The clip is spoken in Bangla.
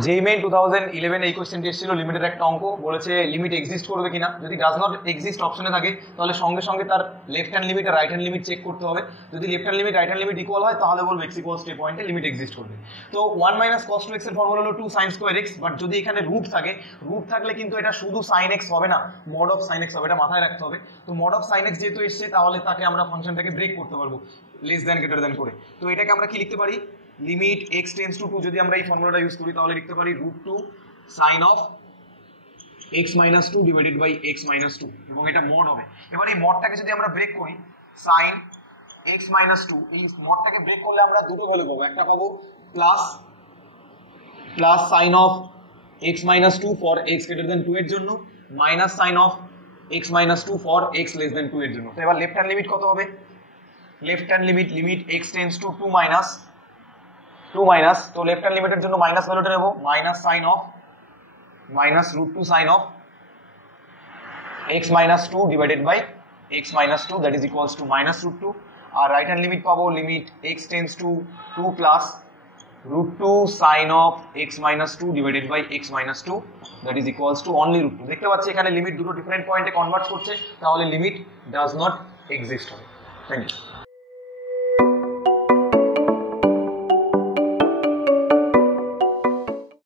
যেই মেইন 2011 এই কোশ্চেনটি এসেছিল, লিমিটের একটা অঙ্ক বলেছে লিমিট এক্সিস্ট করবে কিনা। যদি ডাজ নট এক্সিস্ট অপশনে থাকে তাহলে সঙ্গে সঙ্গে তার লেফট হ্যান্ড লিমিট আর রাইট হ্যান্ড লিমিট চেক করতে হবে। যদি left hand limit right hand limit equal হয় তাহলে বলবো x ইকুয়ালস টু এ পয়েন্টে লিমিট এক্সিস্ট করবে। তো 1 মাইনাস cos 2x এর ফর্মুলা হলো 2 sin স্কয়ার x, বাট যদি এখানে রুট থাকে, রুট থাকলে কিন্তু এটা শুধু sin x হবে না, মড অফ sin x হবে, এটা মাথায় রাখতে হবে। তো মড অফ sin x যেহেতু এসেছে তাহলে তাকে আমরা ফাংশনটাকে ব্রেক করতে পারবো লেস দ্যান গ্রেটার দ্যান করে। তো এটাকে আমরা কি লিখতে পারি, লিমিট x টেন্ডস টু 2, যদি আমরা এই ফর্মুলাটা ইউজ করি তাহলে লিখতে পারি √2 sin of x minus 2 divided by x minus 2, এবং এটা মড হবে। এবার এই মডটাকে যদি আমরা ব্রেক করি sin x minus 2, এই মডটাকে ব্রেক করলে আমরা দুটো ভ্যালু পাবো, একটা পাবো plus sin of x minus 2 for x greater than 2 এর জন্য, minus sin of x minus 2 for x less than 2 এর জন্য। তো এবার লেফট হ্যান্ড লিমিট কত হবে, left hand limit x tends to 2 minus, তো লেফট হ্যান্ড লিমিটের জন্য মাইনাস ভ্যালুটা নেব, minus sin of minus √2 sin of x minus 2 divided by x minus 2, that is equals to minus √2, আর রাইট হ্যান্ড লিমিট পাবো limit x tends to 2 plus √2 sin of x minus 2 divided by x minus 2, that is equals to only √2। দেখতে পাচ্ছি এখানে লিমিট দুটো ডিফারেন্ট পয়েন্টে কনভার্ট করছে, তাহলে লিমিট ডাজ নট এক্সিস্ট হবে। Thank you.